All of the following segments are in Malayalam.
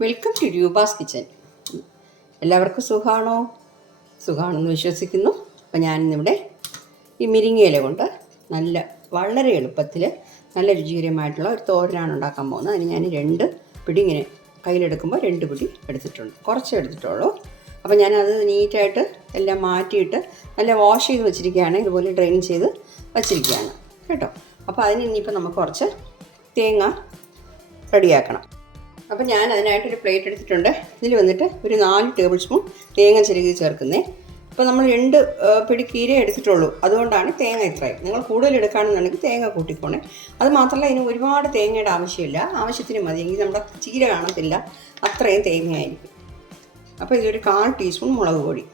വെൽക്കം ടു രൂപാസ് കിച്ചൻ എല്ലാവർക്കും സുഖമാണോ സുഖമാണെന്ന് വിശ്വസിക്കുന്നു. അപ്പോൾ ഞാനിന്നിവിടെ ഈ മിരിങ്ങയില കൊണ്ട് നല്ല വളരെ എളുപ്പത്തിൽ നല്ല രുചികരമായിട്ടുള്ള ഒരു തോരനാണ് ഉണ്ടാക്കാൻ പോകുന്നത്. അതിന് ഞാൻ രണ്ട് പിടി ഇങ്ങനെ കയ്യിലെടുക്കുമ്പോൾ രണ്ട് പിടി എടുത്തിട്ടുണ്ട്. കുറച്ച് എടുത്തിട്ടുള്ളൂ. അപ്പോൾ ഞാനത് നീറ്റായിട്ട് എല്ലാം മാറ്റിയിട്ട് നല്ല വാഷ് ചെയ്ത് വെച്ചിരിക്കുകയാണ്. ഇതുപോലെ ഡ്രെയിൻ ചെയ്ത് വച്ചിരിക്കുകയാണ്. കേട്ടോ? അപ്പോൾ അതിന് ഇനിയിപ്പോൾ നമുക്ക് കുറച്ച് തേങ്ങ റെഡിയാക്കണം. അപ്പോൾ ഞാൻ അതിനായിട്ടൊരു പ്ലേറ്റ് എടുത്തിട്ടുണ്ട്. ഇതിൽ വന്നിട്ട് ഒരു നാല് ടേബിൾ സ്പൂൺ തേങ്ങ ചിരകി ചേർക്കുന്നേ. അപ്പോൾ നമ്മൾ രണ്ട് പിടി കീര എടുത്തിട്ടുള്ളൂ. അതുകൊണ്ടാണ് തേങ്ങ ഇത്രയും. നിങ്ങൾ കൂടുതൽ എടുക്കുകയാണെന്നുണ്ടെങ്കിൽ തേങ്ങ കൂട്ടിക്കോണേ. അത് മാത്രമല്ല ഇതിന് ഒരുപാട് തേങ്ങയുടെ ആവശ്യമില്ല. ആവശ്യത്തിന് മതി. എങ്കിൽ നമ്മുടെ ചീര കാണത്തില്ല. അത്രയും തേങ്ങയായിരിക്കും. അപ്പോൾ ഇതൊരു കാൽ ടീസ്പൂൺ മുളക് പൊടി.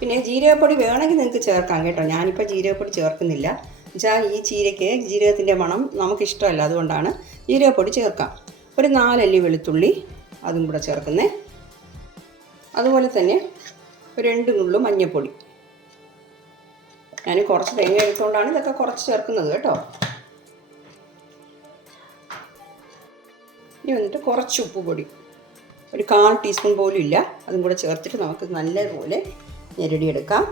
പിന്നെ ജീരകപ്പൊടി വേണമെങ്കിൽ നിങ്ങൾക്ക് ചേർക്കാം കേട്ടോ. ഞാനിപ്പോൾ ജീരകപ്പൊടി ചേർക്കുന്നില്ല. വെച്ചാൽ ഈ ചീരയ്ക്ക് ജീരകത്തിന്റെ മണം നമുക്കിഷ്ടമല്ല. അതുകൊണ്ടാണ് ജീരകപ്പൊടി ചേർക്കാം. ഒരു നാലല്ലി വെളുത്തുള്ളി അതും കൂടെ ചേർക്കുന്നേ. അതുപോലെ തന്നെ രണ്ട് നുള്ളു മഞ്ഞൾപ്പൊടി ഞാൻ കുറച്ച് തേങ്ങ എടുത്തുകൊണ്ടാണ് ഇതൊക്കെ കുറച്ച് ചേർക്കുന്നത് കേട്ടോ. ഇനി വന്നിട്ട് കുറച്ച് ഉപ്പ് പൊടി ഒരു കാൽ ടീസ്പൂൺ പോലും ഇല്ല. അതും കൂടെ ചേർത്തിട്ട് നമുക്ക് നല്ലതുപോലെ ഞെരടിയെടുക്കാം.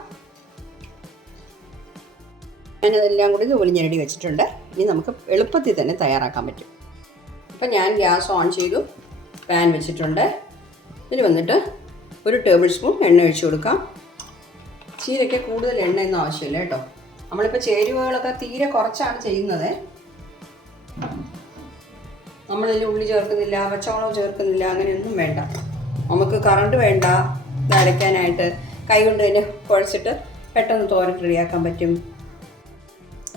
ഞാനതെല്ലാം കൂടി ഇതുപോലെ ഞെരടി വെച്ചിട്ടുണ്ട്. ഇനി നമുക്ക് എളുപ്പത്തിൽ തന്നെ തയ്യാറാക്കാൻ പറ്റും. അപ്പം ഞാൻ ഗ്യാസ് ഓൺ ചെയ്തു പാൻ വെച്ചിട്ടുണ്ട്. ഇതിൽ വന്നിട്ട് ഒരു ടേബിൾ സ്പൂൺ എണ്ണ ഒഴിച്ചു കൊടുക്കാം. ചീരയ്ക്ക് കൂടുതൽ എണ്ണയൊന്നും ആവശ്യമില്ല കേട്ടോ. നമ്മളിപ്പോൾ ചേരുവകളൊക്കെ തീരെ കുറച്ചാണ് ചെയ്യുന്നത്. നമ്മളിതിൽ ഉള്ളി ചേർക്കുന്നില്ല പച്ചമുളക് ചേർക്കുന്നില്ല അങ്ങനെയൊന്നും വേണ്ട. നമുക്ക് കറണ്ട് വേണ്ട അരയ്ക്കാനായിട്ട് കൈ കൊണ്ട് തന്നെ കുഴച്ചിട്ട് പെട്ടെന്ന് തോരൻ റെഡിയാക്കാൻ പറ്റും.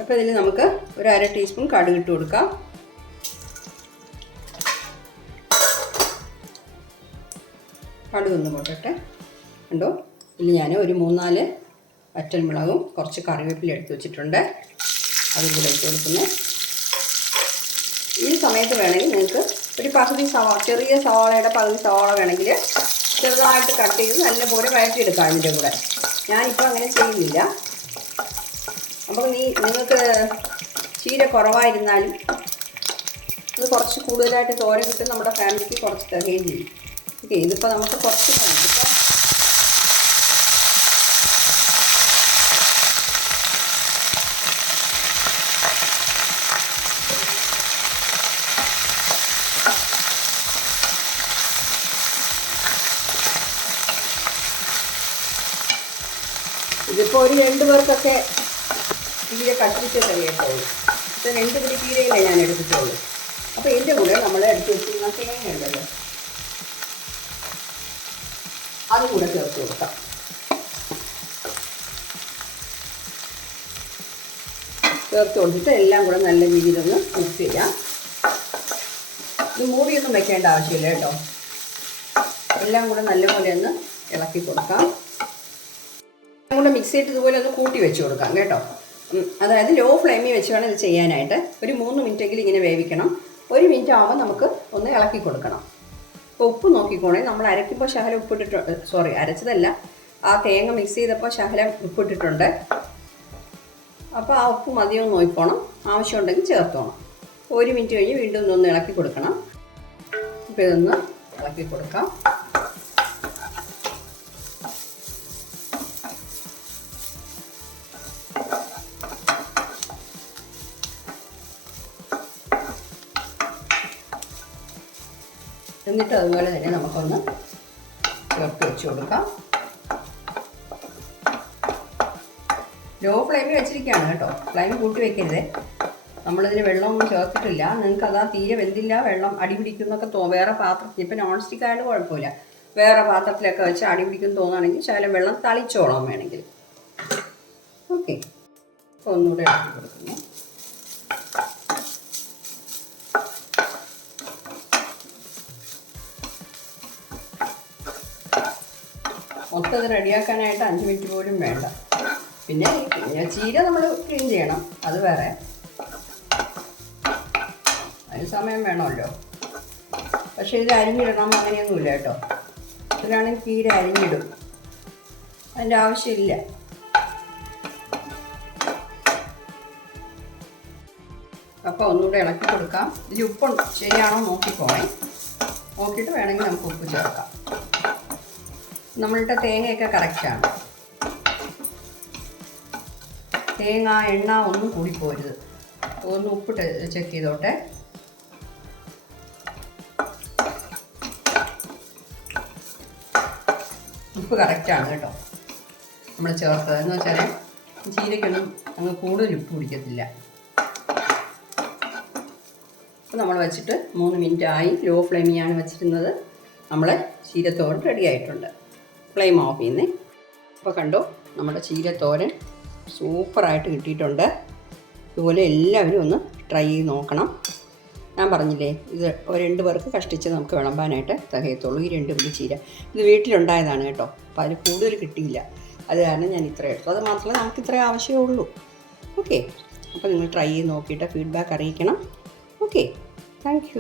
അപ്പോൾ ഇതിൽ നമുക്ക് ഒരു അര ടീസ്പൂൺ കടുക് ഇട്ട് കൊടുക്കാം. കടുക് ഒന്ന് പൊട്ടട്ടെ കണ്ടോ? ഇനി ഞാൻ ഒരു മൂന്നാൽ വറ്റൽമുളകും കുറച്ച് കറിവേപ്പില എടുത്ത് വെച്ചിട്ടുണ്ട്. അതും കൂടെ ഇട്ട് കൊടുക്കുന്നത് ഈ സമയത്ത് വേണമെങ്കിൽ നിങ്ങൾക്ക് ഒരു പകുതി സവാള ചെറിയ സവാളയുടെ പകുതി സവാള വേണമെങ്കിൽ ചെറുതായിട്ട് കട്ട് ചെയ്ത് നല്ലപോലെ വഴറ്റിയെടുക്കാം അതിന്റെ കൂടെ. ഞാനിപ്പോൾ അങ്ങനെ ചെയ്യുന്നില്ല. അപ്പോൾ നീ നിങ്ങൾക്ക് ചീര കുറവായിരുന്നാലും ഇത് കുറച്ച് കൂടുതലായിട്ട് തോരൻ കിട്ടും നമ്മുടെ ഫാമിലിക്ക് കുറച്ച് തരുകയും ചെയ്യും ഓക്കെ ഇതിപ്പോൾ നമുക്ക് കുറച്ച് ഇതിപ്പോൾ ഒരു രണ്ട് പേർക്കൊക്കെ തീരെ കട്ടിച്ച് കഴിയത്തുള്ളൂ ഇപ്പം രണ്ട് പിടി തീരയിലേ ഞാൻ എടുത്തിട്ടുള്ളൂ അപ്പോൾ ഇതിന്റെ കൂടെ നമ്മൾ എടുത്ത് വെച്ചിരുന്ന തേങ്ങ ഉണ്ടല്ലോ അത് കൂടെ ചേർത്ത് കൊടുക്കാം. ചേർത്ത് കൊടുത്തിട്ട് എല്ലാം കൂടെ നല്ല രീതിയിലൊന്ന് മിക്സ് ചെയ്യാം. ഇത് മൂടിയൊന്നും വെക്കേണ്ട ആവശ്യമില്ല കേട്ടോ. എല്ലാം കൂടെ നല്ലപോലെ ഒന്ന് ഇളക്കി കൊടുക്കാം. എല്ലാം കൂടെ മിക്സ് ചെയ്തിട്ട് ഇതുപോലെ ഒന്ന് കൂട്ടി വെച്ച് കൊടുക്കാം കേട്ടോ. അതായത് ലോ ഫ്ലെയിമിൽ വെച്ച് വേണം ഇത് ചെയ്യാനായിട്ട്. ഒരു മൂന്ന് മിനിറ്റെങ്കിലും ഇങ്ങനെ വേവിക്കണം. ഒരു മിനിറ്റ് ആവുമ്പോൾ നമുക്ക് ഒന്ന് ഇളക്കി കൊടുക്കണം. അപ്പോൾ ഉപ്പ് നോക്കിക്കോണേ. നമ്മൾ അരയ്ക്കുമ്പോൾ ശകലം ഉപ്പിട്ടിട്ടുണ്ട് സോറി അരച്ചതല്ല. ആ തേങ്ങ മിക്സ് ചെയ്തപ്പോൾ ശകലം ഉപ്പിട്ടിട്ടുണ്ട്. അപ്പോൾ ആ ഉപ്പ് മതിയോ നോക്കിക്കോണം ആവശ്യമുണ്ടെങ്കിൽ ചേർത്തോണം. ഒരു മിനിറ്റ് കഴിഞ്ഞ് വീണ്ടും ഒന്ന് ഇളക്കി കൊടുക്കണം. ഇപ്പോൾ ഇതൊന്ന് ഇളക്കി കൊടുക്കാം. എന്നിട്ട് അതുപോലെ തന്നെ നമുക്കൊന്ന് ചേർത്ത് വെച്ച് കൊടുക്കാം. ലോ ഫ്ലെയിമിൽ വെച്ചിരിക്കുകയാണ് കേട്ടോ. ഫ്ലെയിം കൂട്ടി വെക്കരുത്. നമ്മളിതിന് വെള്ളമൊന്നും ചേർത്തിട്ടില്ല. നിങ്ങൾക്ക് അതാ തീരെ വെന്തില്ല. വെള്ളം അടി പിടിക്കുന്നൊക്കെ തോ വേറെ പാത്രത്തിൽ ഇപ്പം നോൺ സ്റ്റിക്ക് ആയാലും കുഴപ്പമില്ല. വേറെ പാത്രത്തിലൊക്കെ വെച്ച് അടി തോന്നുകയാണെങ്കിൽ ശകലം വെള്ളം തളിച്ചോളാം വേണമെങ്കിൽ. ഓക്കെ ഒന്നുകൂടെ ഇളക്കി കൊടുക്കുന്നു. ഇത് റെഡിയാക്കാനായിട്ട് അഞ്ച് മിനിറ്റ് പോലും വേണ്ട. പിന്നെ ചീര നമ്മൾ ക്ലീൻ ചെയ്യണം. അത് വേറെ. അതിന് സമയം വേണമല്ലോ. പക്ഷേ ഇത് അരിഞ്ഞിടണം അങ്ങനെയൊന്നുമില്ല കേട്ടോ. ഇതിലാണെങ്കിൽ ചീര അരിഞ്ഞിടും. അതിന്റെ ആവശ്യമില്ല. അപ്പോൾ ഒന്നുകൂടെ ഇളക്കി കൊടുക്കാം. ഇതിൽ ഉപ്പുണ്ട്. ശരിയാണോ നോക്കിക്കോണേ നോക്കിയിട്ട് വേണമെങ്കിൽ നമുക്ക് ഉപ്പ് ചേർക്കാം. നമ്മളുടെ തേങ്ങയൊക്കെ കറക്റ്റാണ് തേങ്ങ എണ്ണ ഒന്നും കൂടിപ്പോരുത്. ഒന്ന് ഉപ്പിട്ട് ചെക്ക് ചെയ്തോട്ടെ. ഉപ്പ് കറക്റ്റാണ് കേട്ടോ. നമ്മൾ ചേർത്തത്. എന്ന് വെച്ചാൽ ചീരയ്ക്കൊന്നും അങ്ങ് കൂടുതൽ ഉപ്പ് പിടിക്കത്തില്ല. അപ്പോൾ നമ്മൾ വെച്ചിട്ട് മൂന്ന് മിനിറ്റ് ആയി. ലോ ഫ്ലെയിമിലാണ് വെച്ചിരുന്നത്. നമ്മൾ ചീരത്തോട് റെഡി ആയിട്ടുണ്ട്. ഫ്ലെയിം ഓഫ് ചെയ്യുന്നേ. അപ്പോൾ കണ്ടോ നമ്മുടെ ചീരത്തോരൻ സൂപ്പറായിട്ട് കിട്ടിയിട്ടുണ്ട്. ഇതുപോലെ എല്ലാവരും ഒന്ന് ട്രൈ ചെയ്ത് നോക്കണം. ഞാൻ പറഞ്ഞില്ലേ ഇത് രണ്ട് പേർക്ക് കഷ്ടിച്ച് നമുക്ക് വിളമ്പാനായിട്ട് തകയത്തുള്ളൂ. ഈ രണ്ട് പിടി ചീര ഇത് വീട്ടിലുണ്ടായതാണ് കേട്ടോ അപ്പോൾ അതിൽ കൂടുതൽ കിട്ടിയില്ല. അത് കാരണം ഞാൻ ഇത്ര എടുത്തു. അത് മാത്രമല്ല നമുക്ക് ഇത്രേ ആവശ്യമുള്ളൂ ഓക്കെ അപ്പോൾ നിങ്ങൾ ട്രൈ ചെയ്ത് നോക്കിയിട്ട് ഫീഡ്ബാക്ക് അറിയിക്കണം. Okay thank